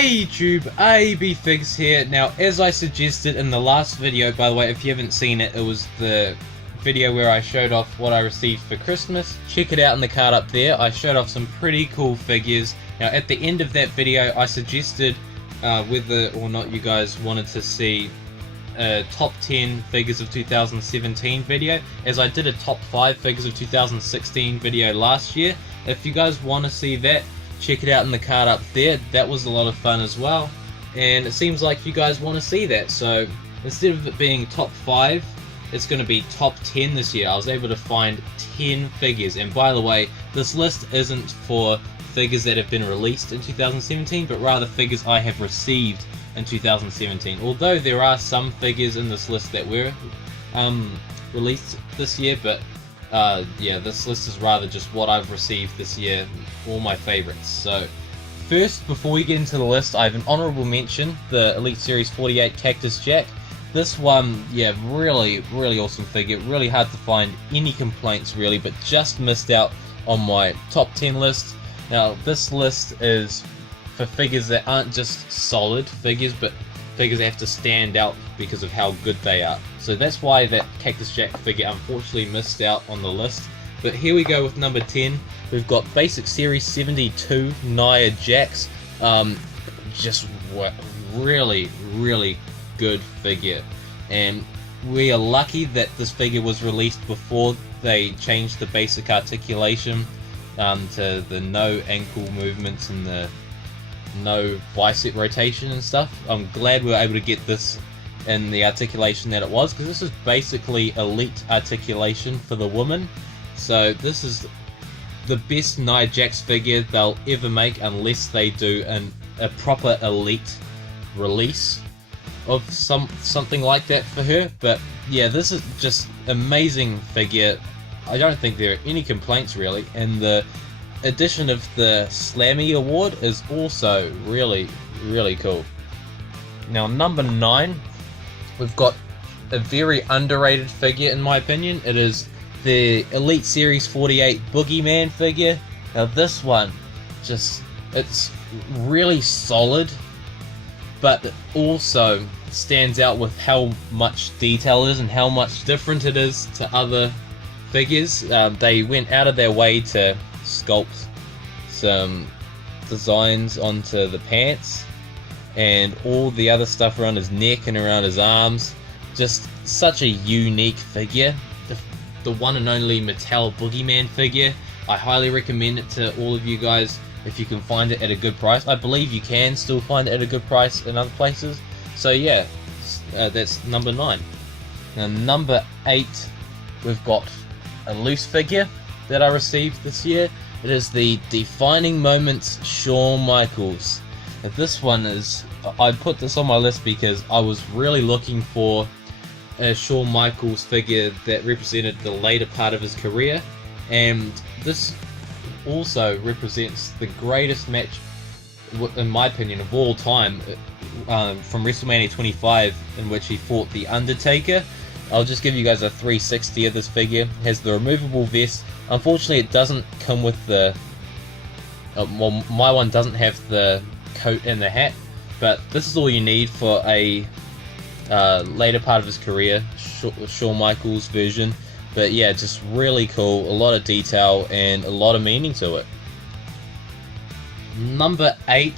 Hey YouTube, AB Figs here. Now, as I suggested in the last video, by the way, if you haven't seen it, it was the video where I showed off what I received for Christmas. Check it out in the card up there. I showed off some pretty cool figures. Now, at the end of that video, I suggested whether or not you guys wanted to see a top 10 figures of 2017 video, as I did a top 5 figures of 2016 video last year. If you guys want to see that, check it out in the card up there. That was a lot of fun as well, and it seems like you guys want to see that. So instead of it being top 5, it's going to be top 10 this year. I was able to find 10 figures, and by the way, this list isn't for figures that have been released in 2017, but rather figures I have received in 2017. Although there are some figures in this list that were released this year, but yeah, this list is rather just what I've received this year, all my favorites. So first, before we get into the list, I have an honorable mention, the Elite Series 48 Cactus Jack. This one, yeah, really awesome figure. Really hard to find any complaints really, but just missed out on my top 10 list. Now this list is for figures that aren't just solid figures, but figures that have to stand out because of how good they are. So that's why that Cactus Jack figure unfortunately missed out on the list. But here we go with number 10. We've got Basic Series 72 Nia Jax. Just really good figure. And we are lucky that this figure was released before they changed the basic articulation to the no ankle movements and the no bicep rotation and stuff. I'm glad we were able to get this in the articulation that it was, because this is basically elite articulation for the woman. So this is the best Nia Jax figure they'll ever make, unless they do a proper elite release of something like that for her. But yeah, this is just amazing figure. I don't think there are any complaints really, and the addition of the Slammy award is also really cool. Now number 9, we've got a very underrated figure in my opinion. It is the Elite Series 48 Boogeyman figure. Now this one, it's really solid, but it also stands out with how much detail it is and how much different it is to other figures. They went out of their way to sculpt some designs onto the pants and all the other stuff around his neck and around his arms. Just such a unique figure. The one and only Mattel Boogeyman figure. I highly recommend it to all of you guys if you can find it at a good price. I believe you can still find it at a good price in other places. So yeah, that's number 9. Now number 8, we've got a loose figure that I received this year. It is the Defining Moments Shawn Michaels. Now this one is, I put this on my list because I was really looking for a Shawn Michaels figure that represented the later part of his career, and this also represents the greatest match, in my opinion, of all time, from WrestleMania 25, in which he fought the Undertaker. I'll just give you guys a 360 of this figure. It has the removable vest. Unfortunately, it doesn't come with the... well, my one doesn't have the coat and the hat, but this is all you need for a later part of his career, Shawn Michaels version. But yeah, just really cool. A lot of detail and a lot of meaning to it. Number 7,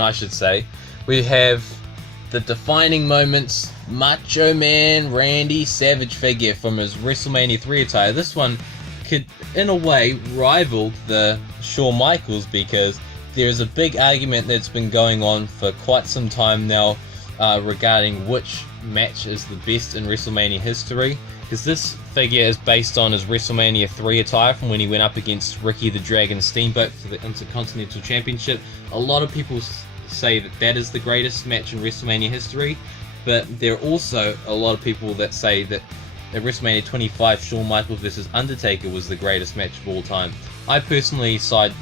I should say. We have the Defining Moments Macho Man Randy Savage figure from his WrestleMania 3 attire. This one could, in a way, rival the Shawn Michaels, because there's a big argument that's been going on for quite some time now regarding which match is the best in WrestleMania history, because this figure is based on his WrestleMania 3 attire from when he went up against Ricky the Dragon Steamboat for the Intercontinental Championship. A lot of people say that is the greatest match in WrestleMania history, but there are also a lot of people that say that at WrestleMania 25, Shawn Michaels vs Undertaker was the greatest match of all time. I personally side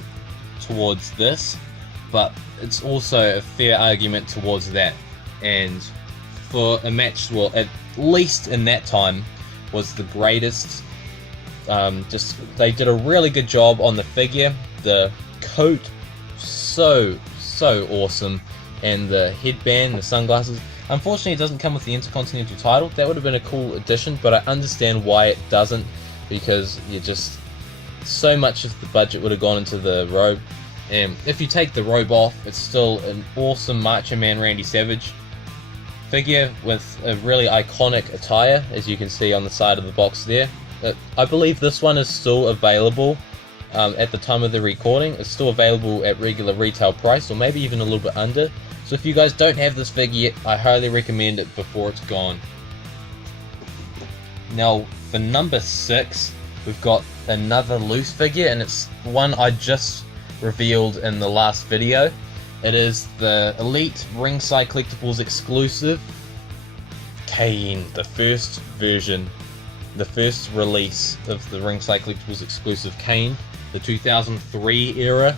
towards this, but it's also a fair argument towards that. And for a match, well, at least in that time, was the greatest. They did a really good job on the figure. The coat so awesome. And the headband, the sunglasses. Unfortunately, it doesn't come with the Intercontinental title. That would have been a cool addition, but I understand why it doesn't, because you just, so much of the budget would have gone into the robe. And if you take the robe off, it's still an awesome Macho Man Randy Savage figure with a really iconic attire, as you can see on the side of the box there. I believe this one is still available at the time of the recording. It's still available at regular retail price, or maybe even a little bit under. So if you guys don't have this figure yet, I highly recommend it before it's gone. Now for number 6, we've got another loose figure, and it's one I just revealed in the last video. It is the Elite Ringside Collectibles exclusive Kane, the first version, the first release of the Ringside Collectibles exclusive Kane, the 2003 era.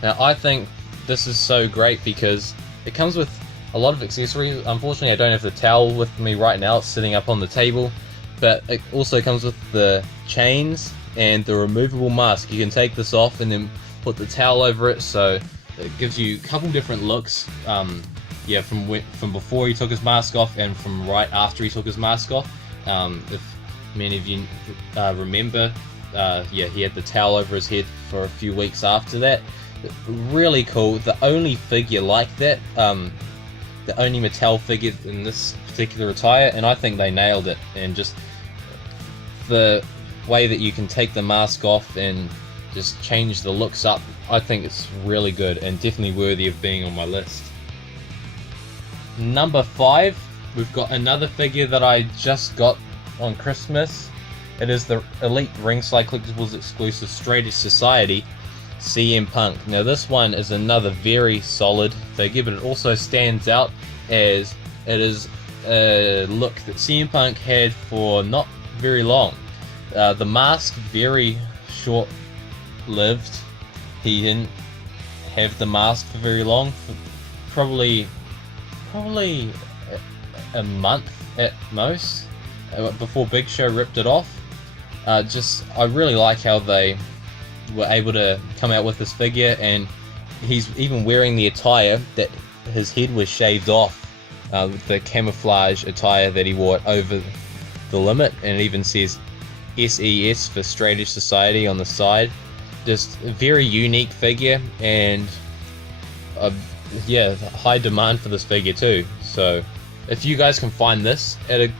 Now I think this is so great because it comes with a lot of accessories. Unfortunately, I don't have the towel with me right now, it's sitting up on the table, but it also comes with the chains and the removable mask. You can take this off and then put the towel over it, so it gives you a couple different looks. Yeah, from before he took his mask off and from right after he took his mask off. If many of you remember, yeah, he had the towel over his head for a few weeks after that. Really cool. The only figure like that, the only Mattel figure in this particular attire, and I think they nailed it. And just the way that you can take the mask off and just change the looks up, I think it's really good and definitely worthy of being on my list. Number 5, we've got another figure that I just got on Christmas. It is the Elite Ringside Collectibles exclusive Straight Edge Society CM Punk. Now this one is another very solid figure, but it also stands out as it is a look that CM Punk had for not very long. The mask, very short-lived. He didn't have the mask for very long, for probably a month at most, before Big Show ripped it off. I really like how they were able to come out with this figure, and he's even wearing the attire that his head was shaved off, the camouflage attire that he wore over the limit, and it even says SES for Straight Edge Society on the side. Just a very unique figure, and yeah, high demand for this figure too. So if you guys can find this at a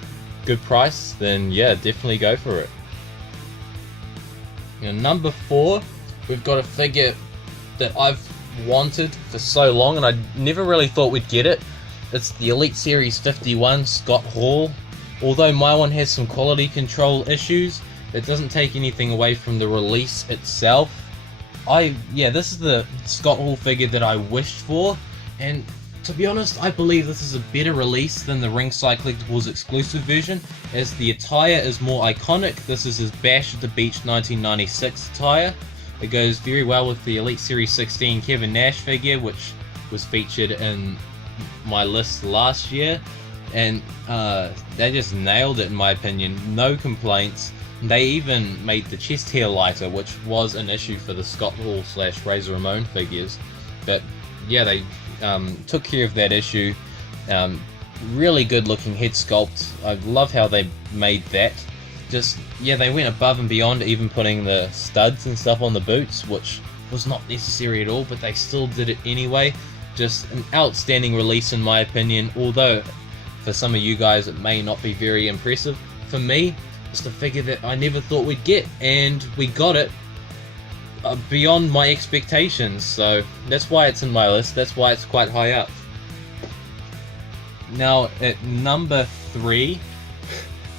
good price, then yeah, definitely go for it. Now, number 4, we've got a figure that I've wanted for so long, and I never really thought we'd get it. It's the Elite Series 51 Scott Hall. Although my one has some quality control issues, it doesn't take anything away from the release itself. This is the Scott Hall figure that I wished for, and to be honest, I believe this is a better release than the Ringside Collectibles exclusive version, as the attire is more iconic. This is his Bash at the Beach 1996 attire. It goes very well with the Elite Series 16 Kevin Nash figure, which was featured in my list last year, and they just nailed it in my opinion. No complaints. They even made the chest hair lighter, which was an issue for the Scott Hall / Razor Ramon figures, but yeah, they took care of that issue. Really good looking head sculpt. I love how they made that. Just, yeah, they went above and beyond, even putting the studs and stuff on the boots, which was not necessary at all, but they still did it anyway. Just an outstanding release in my opinion, although for some of you guys it may not be very impressive. For me, it's a figure that I never thought we'd get, and we got it beyond my expectations, so that's why it's in my list. That's why it's quite high up. Now at number 3,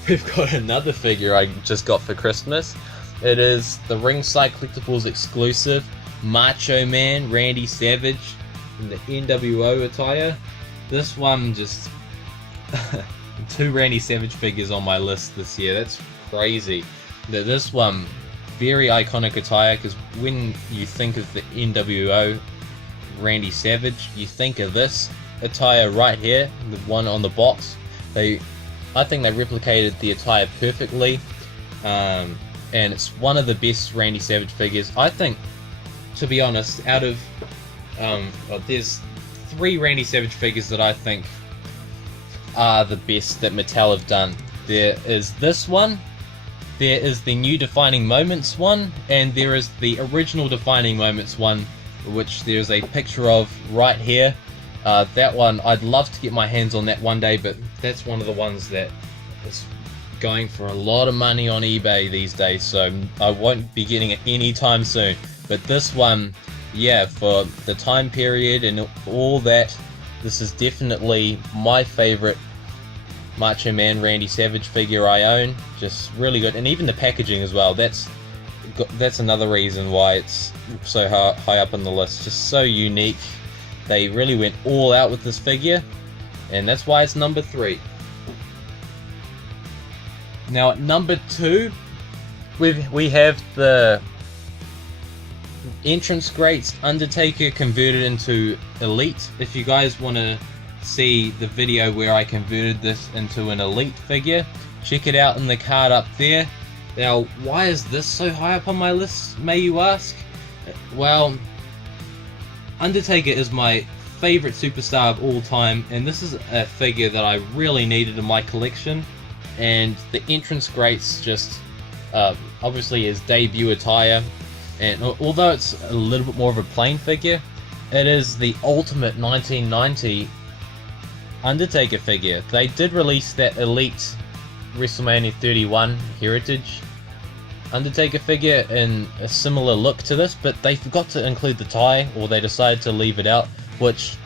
we've got another figure I just got for Christmas. It is the Ringside Collectibles exclusive Macho Man Randy Savage in the NWO attire. This one, just 2 Randy Savage figures on my list this year. That's crazy. This one, very iconic attire, because when you think of the NWO Randy Savage, you think of this attire right here, the one on the box. I think they replicated the attire perfectly, and it's one of the best Randy Savage figures. I think, to be honest, out of Well, there's 3 Randy Savage figures that I think are the best that Mattel have done. There is this one, there is the new Defining Moments one, and there is the original Defining Moments one, which there's a picture of right here. That one, I'd love to get my hands on that one day, but that's one of the ones that is going for a lot of money on eBay these days, so I won't be getting it anytime soon. But this one, yeah, for the time period and all that, this is definitely my favorite Macho Man Randy Savage figure I own. Just really good, and even the packaging as well. That's another reason why it's so high up on the list. Just so unique. They really went all out with this figure, and that's why it's number 3. Now at number 2, we have the entrance greats Undertaker converted into Elite. If you guys want to see the video where I converted this into an Elite figure, check it out in the card up there. Now, why is this so high up on my list, may you ask? Well, Undertaker is my favorite superstar of all time, and this is a figure that I really needed in my collection. And the entrance greats, just obviously his debut attire, and although it's a little bit more of a plain figure, it is the ultimate 1990 Undertaker figure. They did release that Elite WrestleMania 31 Heritage Undertaker figure in a similar look to this, but they forgot to include the tie, or they decided to leave it out, which,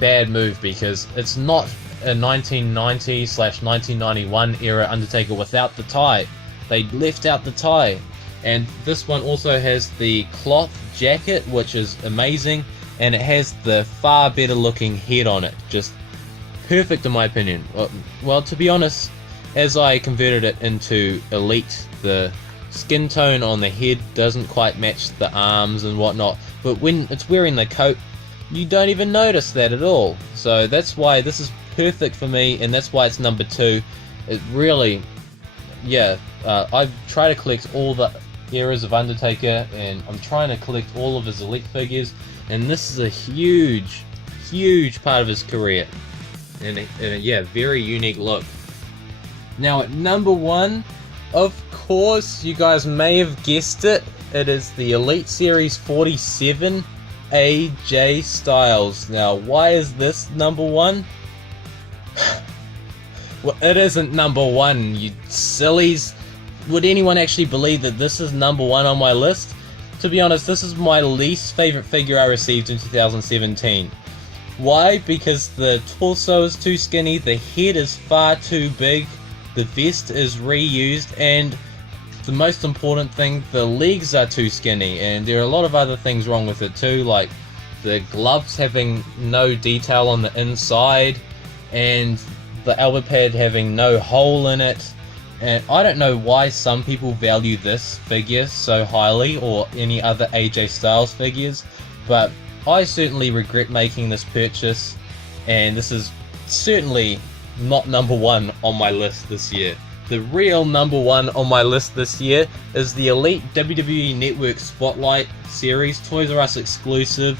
bad move, because it's not a 1990/1991 era Undertaker without the tie. They left out the tie. And this one also has the cloth jacket, which is amazing, and it has the far better looking head on it. Just perfect in my opinion. Well, to be honest, as I converted it into Elite, the skin tone on the head doesn't quite match the arms and whatnot, but when it's wearing the coat, you don't even notice that at all. So that's why this is perfect for me, and that's why it's number 2. It really, yeah, I try to collect all the eras of Undertaker, and I'm trying to collect all of his Elite figures, and this is a huge part of his career, and yeah, very unique look. Now at number 1, of course, you guys may have guessed it, it is the Elite Series 47 AJ Styles. Now, why is this number 1? Well, it isn't number 1, you sillies. Would anyone actually believe that this is number 1 on my list? To be honest, this is my least favorite figure I received in 2017. Why? Because the torso is too skinny, the head is far too big, the vest is reused, and the most important thing, the legs are too skinny, and there are a lot of other things wrong with it too, like the gloves having no detail on the inside, and the elbow pad having no hole in it. And I don't know why some people value this figure so highly, or any other AJ Styles figures, but I certainly regret making this purchase, and this is certainly not number 1 on my list this year. The real number 1 on my list this year is the Elite WWE Network Spotlight Series Toys R Us exclusive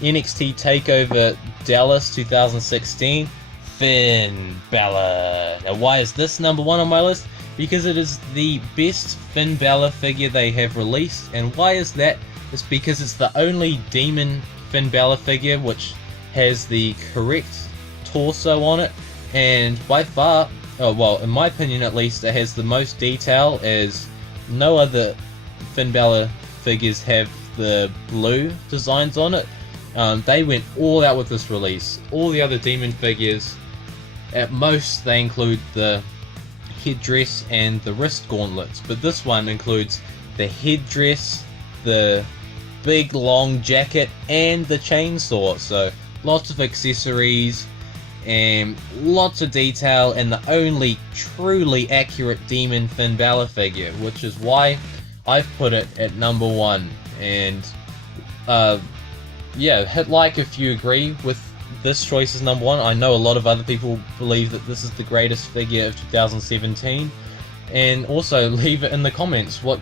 NXT TakeOver Dallas 2016 Finn Balor. Now, why is this number 1 on my list? Because it is the best Finn Balor figure they have released. And why is that? It's because it's the only Demon Finn Balor figure which has the correct torso on it, and by far, well, in my opinion at least, it has the most detail, as no other Finn Balor figures have the blue designs on it. They went all out with this release. All the other Demon figures, at most, they include the headdress and the wrist gauntlets, but this one includes the headdress, the big long jacket, and the chainsaw. So lots of accessories and lots of detail, and the only truly accurate Demon Finn Balor figure, which is why I've put it at number 1. And yeah, hit like if you agree with this choice as number 1. I know a lot of other people believe that this is the greatest figure of 2017, and also leave it in the comments. What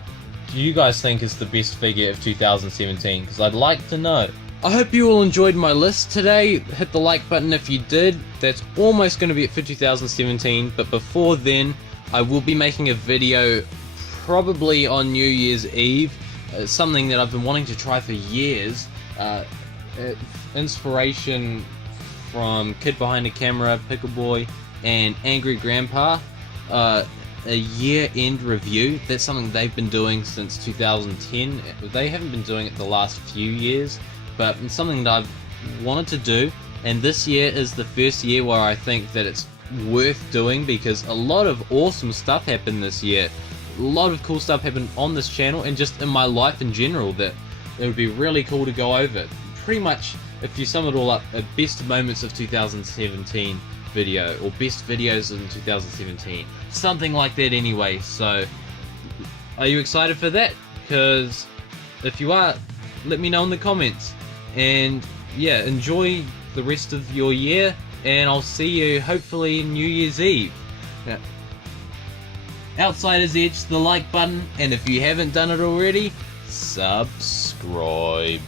do you guys think is the best figure of 2017? Because I'd like to know. I hope you all enjoyed my list today. Hit the like button if you did. That's almost going to be it for 2017, but before then I will be making a video probably on New Year's Eve. Something that I've been wanting to try for years. Inspiration from Kid Behind the Camera, Pickle Boy, and Angry Grandpa. A year-end review. That's something they've been doing since 2010. They haven't been doing it the last few years, but it's something that I've wanted to do, and this year is the first year where I think that it's worth doing, because a lot of awesome stuff happened this year. A lot of cool stuff happened on this channel and just in my life in general that it would be really cool to go over. Pretty much, if you sum it all up, a best moments of 2017 video, or best videos in 2017, something like that anyway. So are you excited for that? Because if you are, let me know in the comments. And yeah, enjoy the rest of your year, and I'll see you hopefully New Year's Eve. Now, Outsiders Edge the like button, and if you haven't done it already, subscribe.